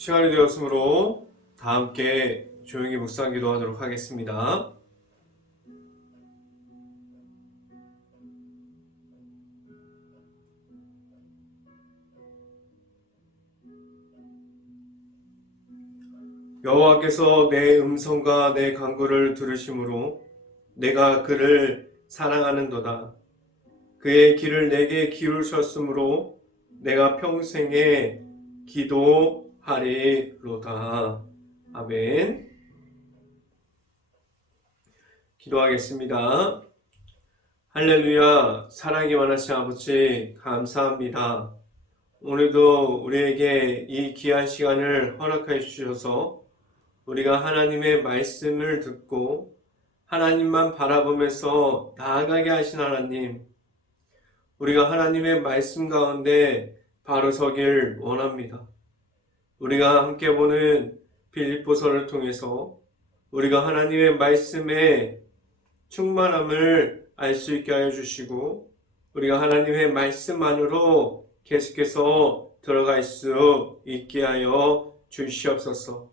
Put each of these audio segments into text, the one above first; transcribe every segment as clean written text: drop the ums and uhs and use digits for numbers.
시간이 되었으므로 다 함께 조용히 묵상 기도하도록 하겠습니다. 여호와께서 내 음성과 내 간구를 들으심으로 내가 그를 사랑하는도다. 그의 길을 내게 기울셨으므로 내가 평생에 기도하리로다. 아멘. 기도하겠습니다. 할렐루야. 사랑이 많으신 아버지 감사합니다. 오늘도 우리에게 이 귀한 시간을 허락해 주셔서 우리가 하나님의 말씀을 듣고 하나님만 바라보면서 나아가게 하신 하나님, 우리가 하나님의 말씀 가운데 바로 서길 원합니다. 우리가 함께 보는 빌립보서를 통해서 우리가 하나님의 말씀의 충만함을 알 수 있게 하여 주시고 우리가 하나님의 말씀 안으로 계속해서 들어갈 수 있게 하여 주시옵소서.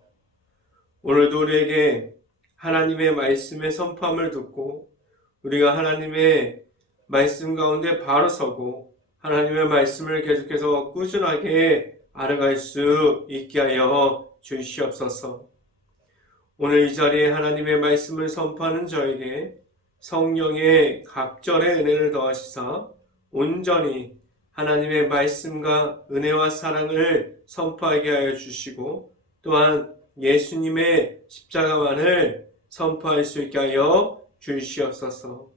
오늘도 우리에게 하나님의 말씀의 선포함을 듣고 우리가 하나님의 말씀 가운데 바로 서고 하나님의 말씀을 계속해서 꾸준하게 알아갈 수 있게 하여 주시옵소서. 오늘 이 자리에 하나님의 말씀을 선포하는 저에게 성령의 갑절의 은혜를 더하시사 온전히 하나님의 말씀과 은혜와 사랑을 선포하게 하여 주시고 또한 예수님의 십자가만을 선포할 수 있게 하여 주시옵소서.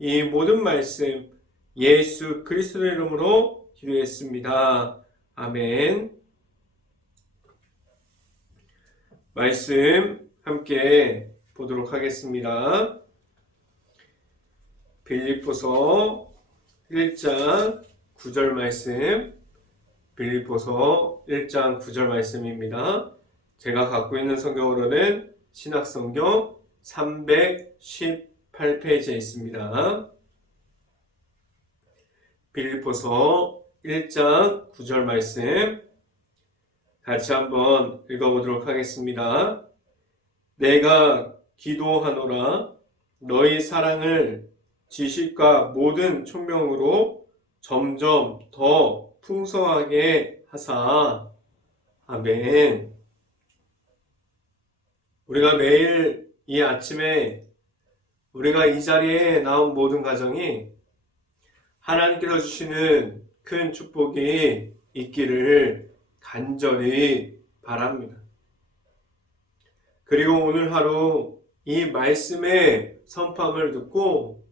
이 모든 말씀 예수 그리스도의 이름으로 기도했습니다. 아멘. 말씀 함께 보도록 하겠습니다. 빌립보서 1장 9절 말씀, 빌립보서 1장 9절 말씀입니다. 제가 갖고 있는 성경으로는 신약성경 318페이지에 있습니다. 빌립보서 1장 9절 말씀 같이 한번 읽어보도록 하겠습니다. 내가 기도하노라 너희 사랑을 지식과 모든 총명으로 점점 더 풍성하게 하사. 아멘. 우리가 매일 이 아침에 우리가 이 자리에 나온 모든 가정이 하나님께서 주시는 큰 축복이 있기를 간절히 바랍니다. 그리고 오늘 하루 이 말씀의 선포함을 듣고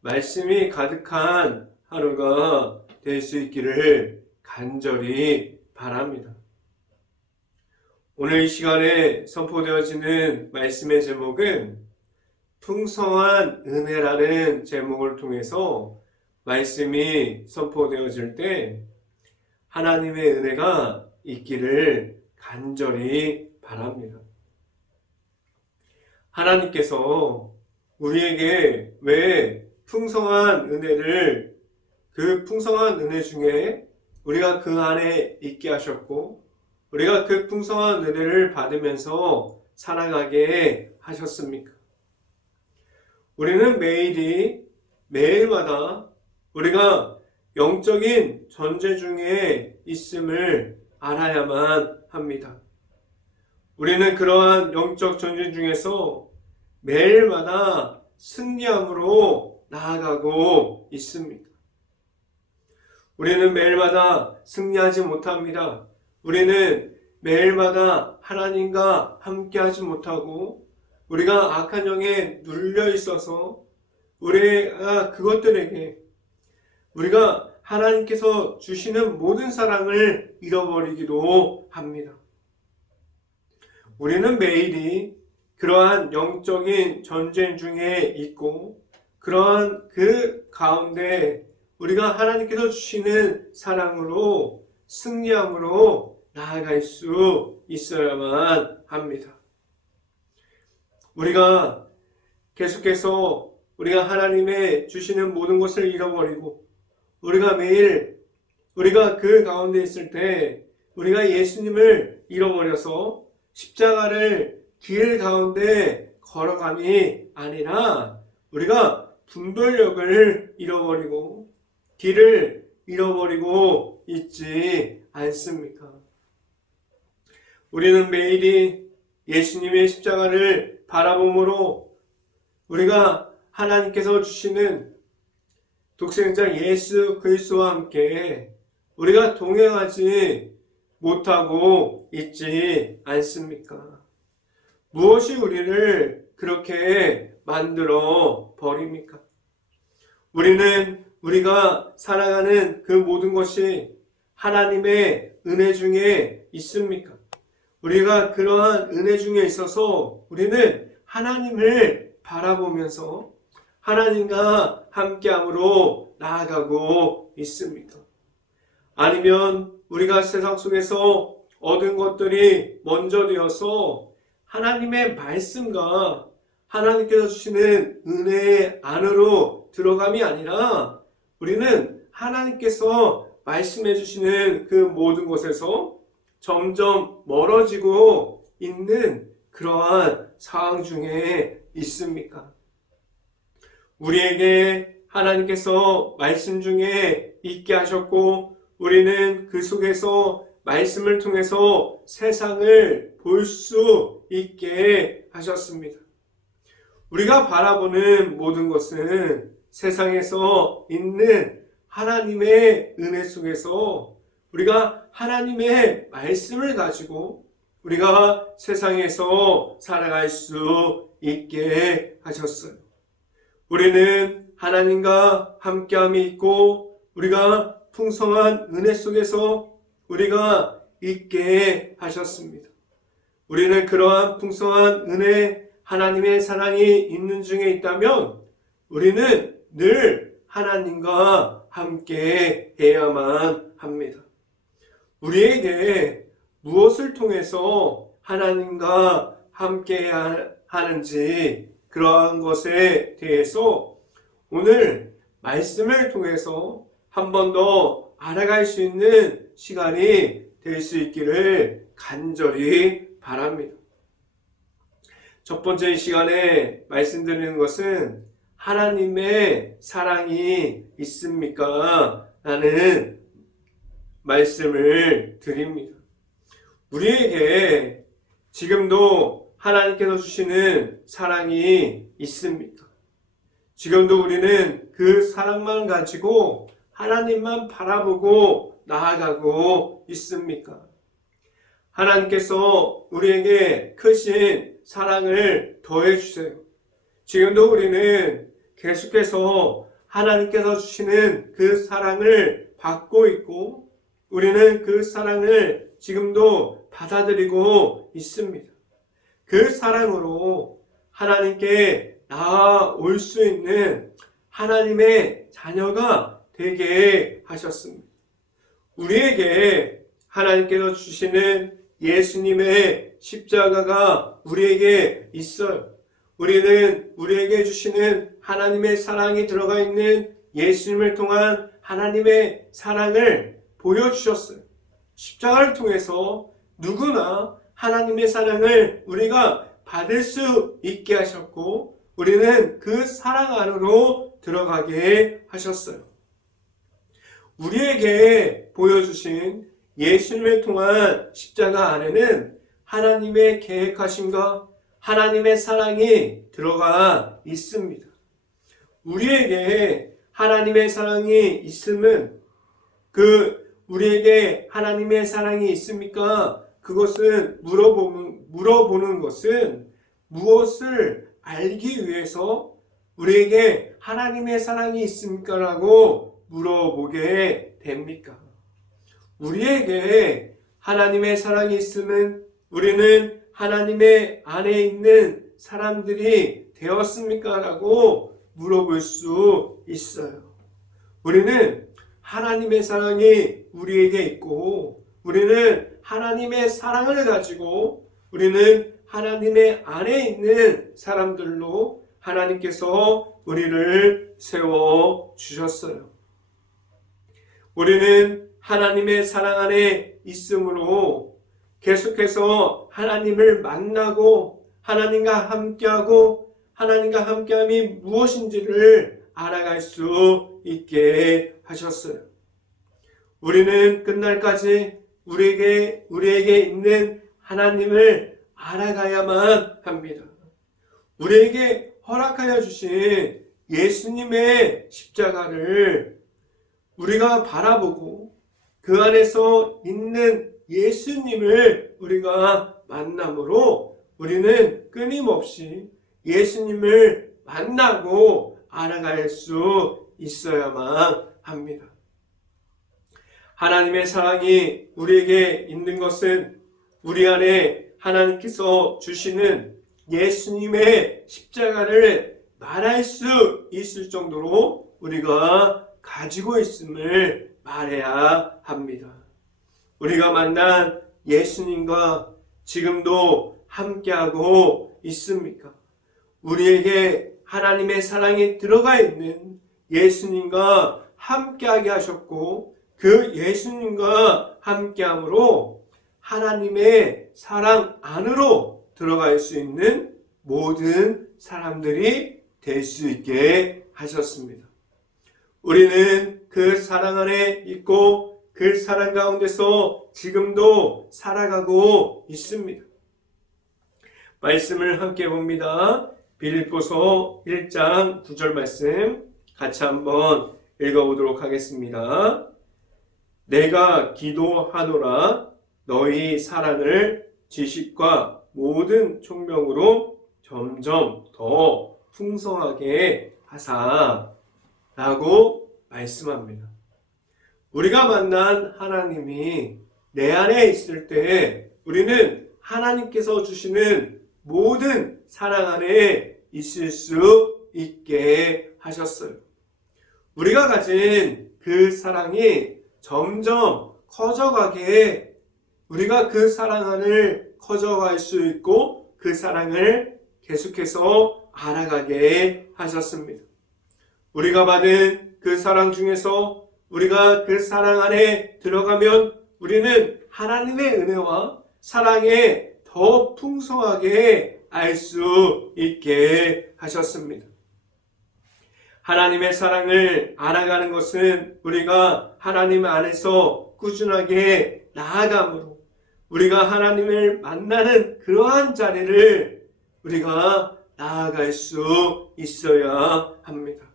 말씀이 가득한 하루가 될 수 있기를 간절히 바랍니다. 오늘 이 시간에 선포되어지는 말씀의 제목은 풍성한 은혜라는 제목을 통해서 말씀이 선포되어질 때 하나님의 은혜가 있기를 간절히 바랍니다. 하나님께서 우리에게 왜 풍성한 은혜를 그 풍성한 은혜 중에 우리가 그 안에 있게 하셨고 우리가 그 풍성한 은혜를 받으면서 살아가게 하셨습니까? 우리는 매일마다 우리가 영적인 전쟁 중에 있음을 알아야만 합니다. 우리는 그러한 영적 전쟁 중에서 매일마다 승리함으로 나아가고 있습니다. 우리는 매일마다 승리하지 못합니다. 우리는 매일마다 하나님과 함께하지 못하고 우리가 악한 영에 눌려 있어서 우리가 그것들에게 우리가 하나님께서 주시는 모든 사랑을 잃어버리기도 합니다. 우리는 매일이 그러한 영적인 전쟁 중에 있고 그러한 그 가운데 우리가 하나님께서 주시는 사랑으로 승리함으로 나아갈 수 있어야만 합니다. 우리가 계속해서 우리가 하나님의 주시는 모든 것을 잃어버리고 우리가 매일 우리가 그 가운데 있을 때 우리가 예수님을 잃어버려서 십자가를 길 가운데 걸어감이 아니라 우리가 분별력을 잃어버리고 길을 잃어버리고 있지 않습니까? 우리는 매일이 예수님의 십자가를 바라봄으로 우리가 하나님께서 주시는 독생자 예수 그리스도와 함께 우리가 동행하지 못하고 있지 않습니까? 무엇이 우리를 그렇게 만들어 버립니까? 우리는 우리가 살아가는 그 모든 것이 하나님의 은혜 중에 있습니까? 우리가 그러한 은혜 중에 있어서 우리는 하나님을 바라보면서 하나님과 함께함으로 나아가고 있습니까? 아니면 우리가 세상 속에서 얻은 것들이 먼저 되어서 하나님의 말씀과 하나님께서 주시는 은혜 안으로 들어감이 아니라 우리는 하나님께서 말씀해 주시는 그 모든 것에서 점점 멀어지고 있는 그러한 상황 중에 있습니까? 우리에게 하나님께서 말씀 중에 있게 하셨고 우리는 그 속에서 말씀을 통해서 세상을 볼 수 있게 하셨습니다. 우리가 바라보는 모든 것은 세상에서 있는 하나님의 은혜 속에서 우리가 하나님의 말씀을 가지고 우리가 세상에서 살아갈 수 있게 하셨어요. 우리는 하나님과 함께함이 있고 우리가 풍성한 은혜 속에서 우리가 있게 하셨습니다. 우리는 그러한 풍성한 은혜, 하나님의 사랑이 있는 중에 있다면 우리는 늘 하나님과 함께 해야만 합니다. 우리에게 무엇을 통해서 하나님과 함께 하는지 그러한 것에 대해서 오늘 말씀을 통해서 한 번 더 알아갈 수 있는 시간이 될 수 있기를 간절히 바랍니다. 첫 번째 시간에 말씀드리는 것은 하나님의 사랑이 있습니까? 라는 말씀을 드립니다. 우리에게 지금도 하나님께서 주시는 사랑이 있습니까? 지금도 우리는 그 사랑만 가지고 하나님만 바라보고 나아가고 있습니까? 하나님께서 우리에게 크신 사랑을 더해 주세요. 지금도 우리는 계속해서 하나님께서 주시는 그 사랑을 받고 있고 우리는 그 사랑을 지금도 받아들이고 있습니다. 그 사랑으로 하나님께 나아올 수 있는 하나님의 자녀가 되게 하셨습니다. 우리에게 하나님께서 주시는 예수님의 십자가가 우리에게 있어요. 우리는 우리에게 주시는 하나님의 사랑이 들어가 있는 예수님을 통한 하나님의 사랑을 보여주셨어요. 십자가를 통해서 누구나 하나님의 사랑을 우리가 받을 수 있게 하셨고 우리는 그 사랑 안으로 들어가게 하셨어요. 우리에게 보여주신 예수님을 통한 십자가 안에는 하나님의 계획하심과 하나님의 사랑이 들어가 있습니다. 우리에게 하나님의 사랑이 있음은 우리에게 하나님의 사랑이 있습니까? 그것은 물어보는 것은 무엇을 알기 위해서 우리에게 하나님의 사랑이 있습니까? 라고 물어보게 됩니까? 우리에게 하나님의 사랑이 있으면 우리는 하나님의 안에 있는 사람들이 되었습니까? 라고 물어볼 수 있어요. 우리는 하나님의 사랑이 우리에게 있고 우리는 하나님의 사랑을 가지고 우리는 하나님의 안에 있는 사람들로 하나님께서 우리를 세워주셨어요. 우리는 하나님의 사랑 안에 있으므로 계속해서 하나님을 만나고 하나님과 함께하고 하나님과 함께함이 무엇인지를 알아갈 수 있게 하셨어요. 우리는 끝날까지 우리에게 있는 하나님을 알아가야만 합니다. 우리에게 허락하여 주신 예수님의 십자가를 우리가 바라보고 그 안에서 있는 예수님을 우리가 만남으로 우리는 끊임없이 예수님을 만나고 알아갈 수 있어야만 합니다. 하나님의 사랑이 우리에게 있는 것은 우리 안에 하나님께서 주시는 예수님의 십자가를 말할 수 있을 정도로 우리가 가지고 있음을 말해야 합니다. 우리가 만난 예수님과 지금도 함께하고 있습니까? 우리에게 하나님의 사랑이 들어가 있는 예수님과 함께하게 하셨고 그 예수님과 함께함으로 하나님의 사랑 안으로 들어갈 수 있는 모든 사람들이 될 수 있게 하셨습니다. 우리는 그 사랑 안에 있고 그 사랑 가운데서 지금도 살아가고 있습니다. 말씀을 함께 봅니다. 빌립보서 1장 9절 말씀 같이 한번 읽어보도록 하겠습니다. 내가 기도하노라 너희 사랑을 지식과 모든 총명으로 점점 더 풍성하게 하사 라고 말씀합니다. 우리가 만난 하나님이 내 안에 있을 때 우리는 하나님께서 주시는 모든 사랑 안에 있을 수 있게 하셨어요. 우리가 가진 그 사랑이 점점 커져가게 우리가 그 사랑 안을 커져갈 수 있고 그 사랑을 계속해서 알아가게 하셨습니다. 우리가 받은 그 사랑 중에서 우리가 그 사랑 안에 들어가면 우리는 하나님의 은혜와 사랑에 더 풍성하게 알 수 있게 하셨습니다. 하나님의 사랑을 알아가는 것은 우리가 하나님 안에서 꾸준하게 나아감으로 우리가 하나님을 만나는 그러한 자리를 우리가 나아갈 수 있어야 합니다.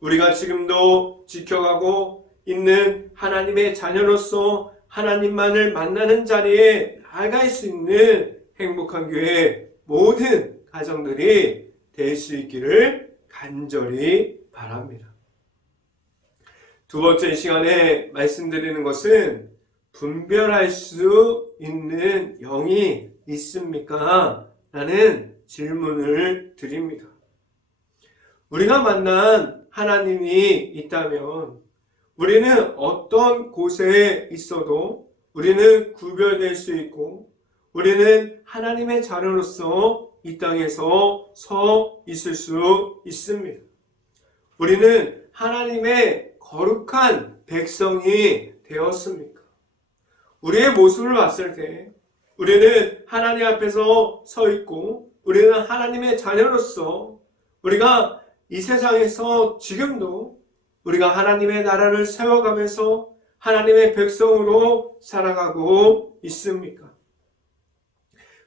우리가 지금도 지켜가고 있는 하나님의 자녀로서 하나님만을 만나는 자리에 나아갈 수 있는 행복한 교회 모든 가정들이 될 수 있기를 간절히 바랍니다. 두 번째 시간에 말씀드리는 것은 분별할 수 있는 영이 있습니까? 라는 질문을 드립니다. 우리가 만난 하나님이 있다면 우리는 어떤 곳에 있어도 우리는 구별될 수 있고 우리는 하나님의 자녀로서 이 땅에서 서 있을 수 있습니다. 우리는 하나님의 거룩한 백성이 되었습니까? 우리의 모습을 봤을 때 우리는 하나님 앞에서 서 있고 우리는 하나님의 자녀로서 우리가 이 세상에서 지금도 우리가 하나님의 나라를 세워가면서 하나님의 백성으로 살아가고 있습니까?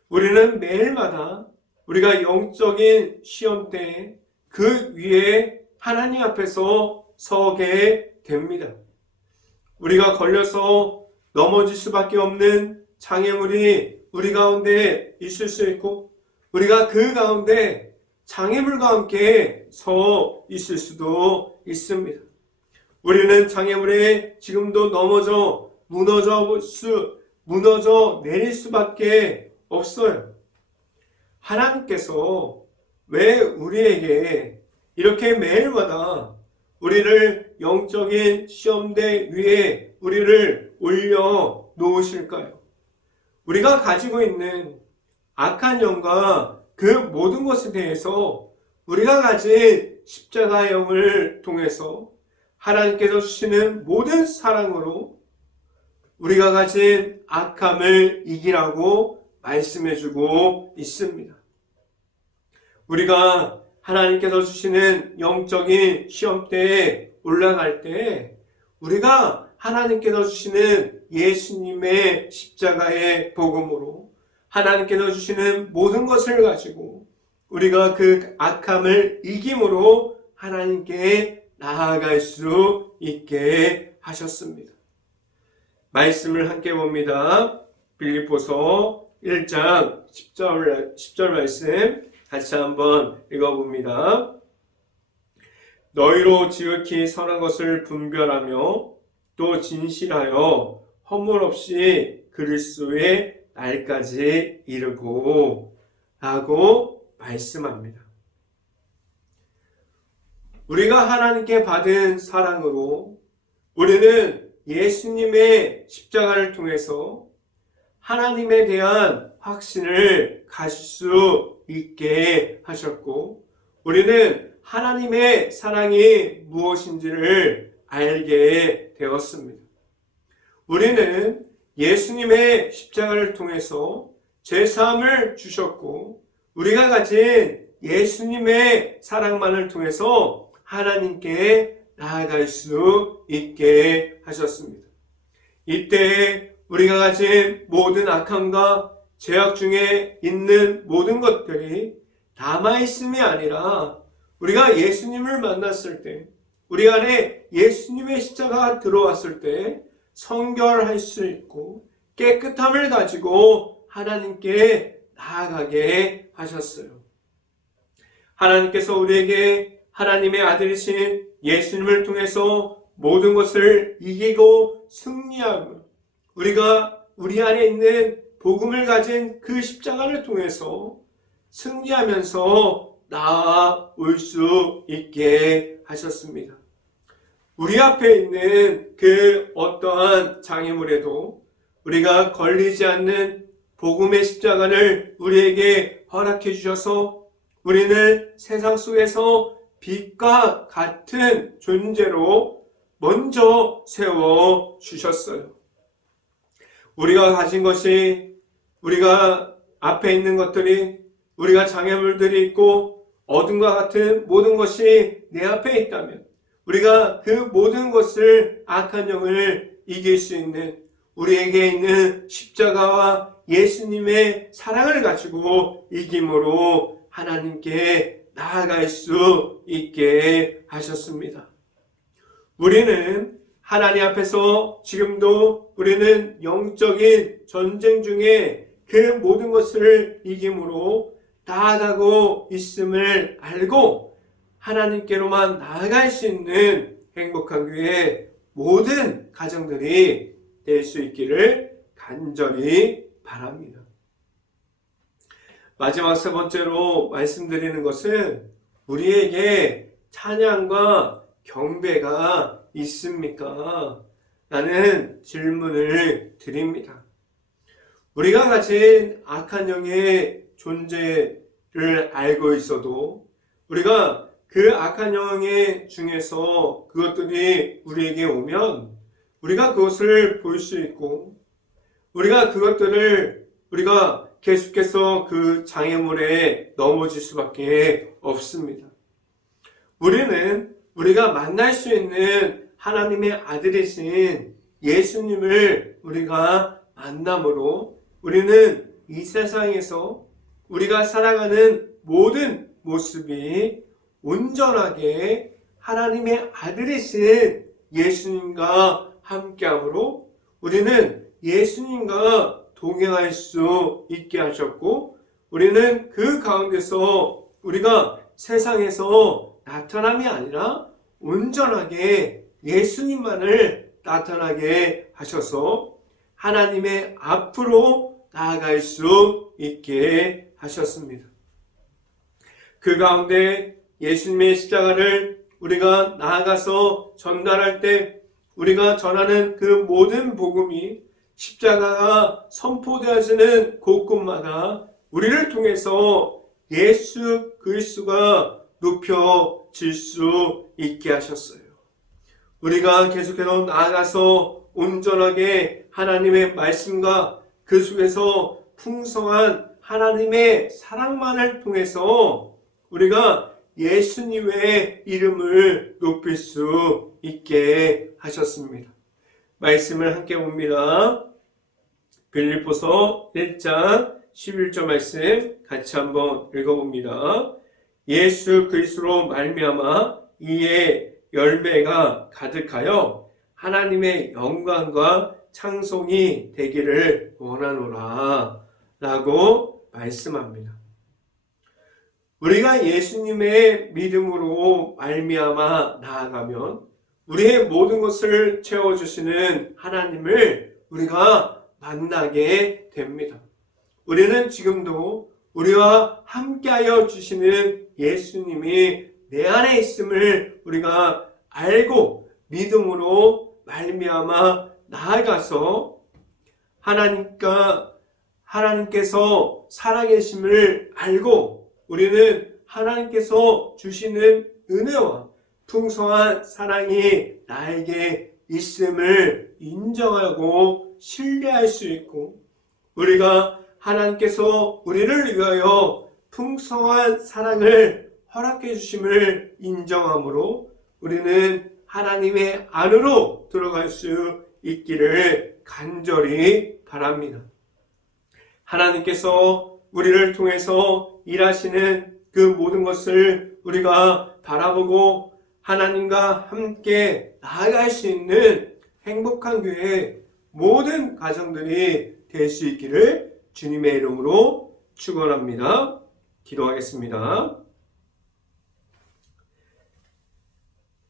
우리는 매일마다 우리가 영적인 시험 때 그 위에 하나님 앞에서 서게 됩니다. 우리가 걸려서 넘어질 수밖에 없는 장애물이 우리 가운데 있을 수 있고 우리가 그 가운데 장애물과 함께 서 있을 수도 있습니다. 우리는 장애물에 지금도 무너져 내릴 수밖에 없어요. 하나님께서 왜 우리에게 이렇게 매일마다 우리를 영적인 시험대 위에 우리를 올려 놓으실까요? 우리가 가지고 있는 악한 영과 그 모든 것에 대해서 우리가 가진 십자가 영을 통해서 하나님께서 주시는 모든 사랑으로 우리가 가진 악함을 이기라고 말씀해주고 있습니다. 우리가 하나님께서 주시는 영적인 시험대에 올라갈 때 우리가 하나님께서 주시는 예수님의 십자가의 복음으로 하나님께서 주시는 모든 것을 가지고 우리가 그 악함을 이김으로 하나님께 나아갈 수 있게 하셨습니다. 말씀을 함께 봅니다. 빌립보서 1장 10절 말씀 같이 한번 읽어봅니다. 너희로 지극히 선한 것을 분별하며 또 진실하여 허물 없이 그리스도의 날까지 이르고 라고 말씀합니다. 우리가 하나님께 받은 사랑으로 우리는 예수님의 십자가를 통해서 하나님에 대한 확신을 가질 수 있게 하셨고 우리는 하나님의 사랑이 무엇인지를 알게 되었습니다. 우리는 예수님의 십자가를 통해서 죄사함을 주셨고 우리가 가진 예수님의 사랑만을 통해서 하나님께 나아갈 수 있게 하셨습니다. 이때 우리가 가진 모든 악함과 죄악 중에 있는 모든 것들이 남아있음이 아니라 우리가 예수님을 만났을 때 우리 안에 예수님의 십자가가 들어왔을 때 성결할 수 있고 깨끗함을 가지고 하나님께 나아가게 하셨어요. 하나님께서 우리에게 하나님의 아들이신 예수님을 통해서 모든 것을 이기고 승리하며 우리가 우리 안에 있는 복음을 가진 그 십자가를 통해서 승리하면서 나아올 수 있게 하셨습니다. 우리 앞에 있는 그 어떠한 장애물에도 우리가 걸리지 않는 복음의 십자가를 우리에게 허락해 주셔서 우리는 세상 속에서 빛과 같은 존재로 먼저 세워 주셨어요. 우리가 가진 것이 우리가 앞에 있는 것들이 우리가 장애물들이 있고 어둠과 같은 모든 것이 내 앞에 있다면 우리가 그 모든 것을 악한 영을 이길 수 있는 우리에게 있는 십자가와 예수님의 사랑을 가지고 이김으로 하나님께 나아갈 수 있게 하셨습니다. 우리는 하나님 앞에서 지금도 우리는 영적인 전쟁 중에 그 모든 것을 이김으로 나아가고 있음을 알고 하나님께로만 나아갈 수 있는 행복한 교회 모든 가정들이 될 수 있기를 간절히 바랍니다. 마지막 세 번째로 말씀드리는 것은 우리에게 찬양과 경배가 있습니까? 라는 질문을 드립니다. 우리가 가진 악한 영의 존재를 알고 있어도 우리가 그 악한 영의 중에서 그것들이 우리에게 오면 우리가 그것을 볼 수 있고 우리가 그것들을 우리가 계속해서 그 장애물에 넘어질 수밖에 없습니다. 우리는 우리가 만날 수 있는 하나님의 아들이신 예수님을 우리가 만남으로 우리는 이 세상에서 우리가 살아가는 모든 모습이 온전하게 하나님의 아들이신 예수님과 함께함으로 우리는 예수님과 동행할 수 있게 하셨고 우리는 그 가운데서 우리가 세상에서 나타남이 아니라 온전하게 예수님만을 나타나게 하셔서 하나님의 앞으로 나아갈 수 있게 하셨습니다. 그 가운데 예수님의 십자가를 우리가 나아가서 전달할 때 우리가 전하는 그 모든 복음이 십자가가 선포되어지는 곳곳마다 우리를 통해서 예수 그리스도가 높여질 수 있게 하셨어요. 우리가 계속해서 나아가서 온전하게 하나님의 말씀과 그 속에서 풍성한 하나님의 사랑만을 통해서 우리가 예수님의 이름을 높일 수 있게 하셨습니다. 말씀을 함께 봅니다. 빌립보서 1장 11절 말씀 같이 한번 읽어봅니다. 예수 그리스도로 말미암아 이에 열매가 가득하여 하나님의 영광과 찬송이 되기를 원하노라 라고 말씀합니다. 우리가 예수님의 믿음으로 말미암아 나아가면 우리의 모든 것을 채워주시는 하나님을 우리가 만나게 됩니다. 우리는 지금도 우리와 함께하여 주시는 예수님이 내 안에 있음을 우리가 알고 믿음으로 말미암아 나아가서 하나님께서 살아계심을 알고 우리는 하나님께서 주시는 은혜와 풍성한 사랑이 나에게 있음을 인정하고 신뢰할 수 있고 우리가 하나님께서 우리를 위하여 풍성한 사랑을 허락해 주심을 인정함으로 우리는 하나님의 안으로 들어갈 수 있기를 간절히 바랍니다. 하나님께서 우리를 통해서 일하시는 그 모든 것을 우리가 바라보고 하나님과 함께 나아갈 수 있는 행복한 교회 모든 가정들이 될 수 있기를 주님의 이름으로 축원합니다. 기도하겠습니다.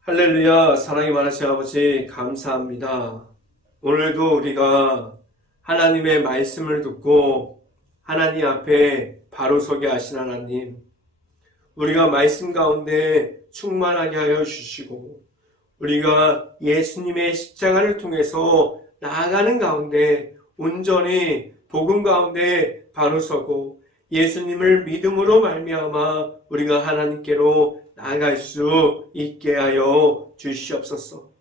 할렐루야. 사랑이 많으신 아버지 감사합니다. 오늘도 우리가 하나님의 말씀을 듣고 하나님 앞에 바로 서게 하신 하나님, 우리가 말씀 가운데 충만하게 하여 주시고 우리가 예수님의 십자가를 통해서 나아가는 가운데 온전히 복음 가운데 바로 서고 예수님을 믿음으로 말미암아 우리가 하나님께로 나아갈 수 있게 하여 주시옵소서.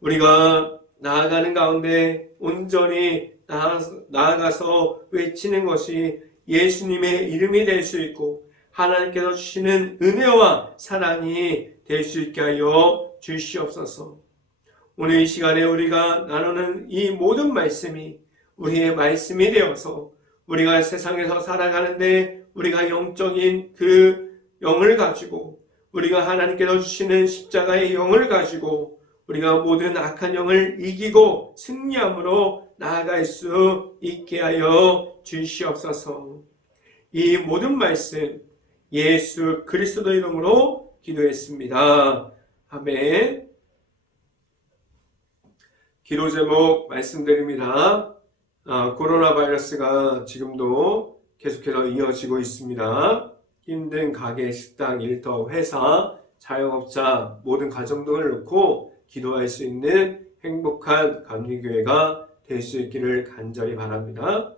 우리가 나아가는 가운데 온전히 나아가서 외치는 것이 예수님의 이름이 될 수 있고 하나님께서 주시는 은혜와 사랑이 될 수 있게 하여 주시옵소서. 오늘 이 시간에 우리가 나누는 이 모든 말씀이 우리의 말씀이 되어서 우리가 세상에서 살아가는데 우리가 영적인 그 영을 가지고 우리가 하나님께서 주시는 십자가의 영을 가지고 우리가 모든 악한 영을 이기고 승리함으로 나아갈 수 있게 하여 주시옵소서. 이 모든 말씀 예수 그리스도 이름으로 기도했습니다. 아멘. 기도 제목 말씀드립니다. 코로나 바이러스가 지금도 계속해서 이어지고 있습니다. 힘든 가게, 식당, 일터, 회사, 자영업자 모든 가정 등을 놓고 기도할 수 있는 행복한 감리교회가 될 수 있기를 간절히 바랍니다.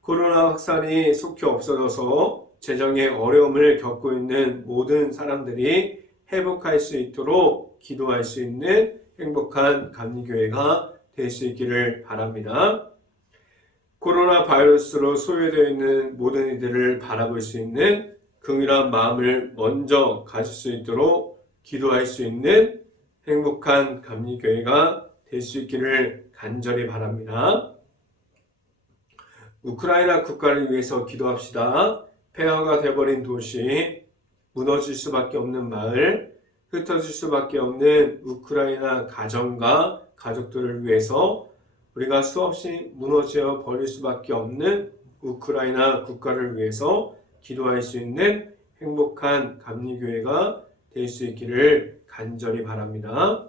코로나 확산이 속히 없어져서 재정의 어려움을 겪고 있는 모든 사람들이 회복할 수 있도록 기도할 수 있는 행복한 감리교회가 될 수 있기를 바랍니다. 코로나 바이러스로 소외되어 있는 모든 이들을 바라볼 수 있는 긍휼한 마음을 먼저 가질 수 있도록 기도할 수 있는 행복한 감리교회가 될 수 있기를 간절히 바랍니다. 우크라이나 국가를 위해서 기도합시다. 폐허가 되어버린 도시, 무너질 수밖에 없는 마을, 흩어질 수밖에 없는 우크라이나 가정과 가족들을 위해서 우리가 수없이 무너져 버릴 수밖에 없는 우크라이나 국가를 위해서 기도할 수 있는 행복한 감리교회가 될 수 있기를 간절히 바랍니다.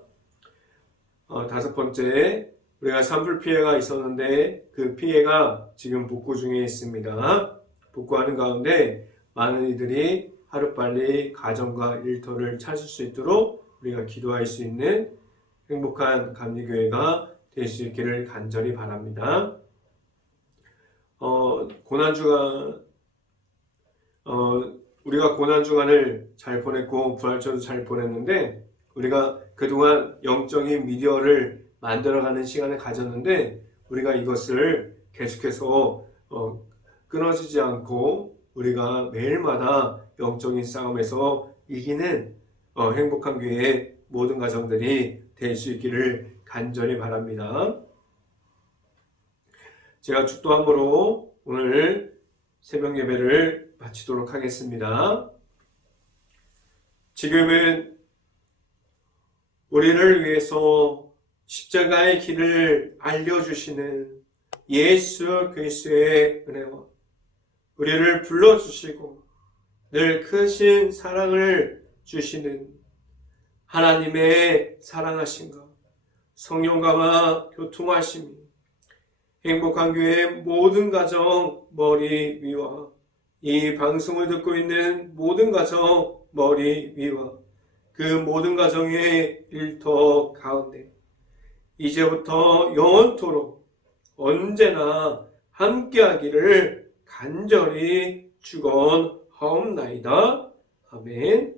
다섯 번째, 우리가 산불 피해가 있었는데 그 피해가 지금 복구 중에 있습니다. 복구하는 가운데 많은 이들이 하루빨리 가정과 일터를 찾을 수 있도록 우리가 기도할 수 있는 행복한 감리교회가 될 수 있기를 간절히 바랍니다. 우리가 고난주간을 잘 보냈고 부활절도 잘 보냈는데 우리가 그동안 영적인 미디어를 만들어가는 시간을 가졌는데 우리가 이것을 계속해서 끊어지지 않고 우리가 매일마다 영적인 싸움에서 이기는 행복한 교회의 모든 가정들이 될 수 있기를 간절히 바랍니다. 제가 축도함으로 오늘 새벽 예배를 마치도록 하겠습니다. 지금은 우리를 위해서 십자가의 길을 알려주시는 예수 그리스도의 은혜와 우리를 불러주시고 늘 크신 사랑을 주시는 하나님의 사랑하심과 성령과와 교통하심이 행복한 교회의 모든 가정 머리 위와 이 방송을 듣고 있는 모든 가정 머리 위와 그 모든 가정의 일터 가운데 이제부터 영원토록 언제나 함께하기를 간절히 축원하옵나이다. 아멘.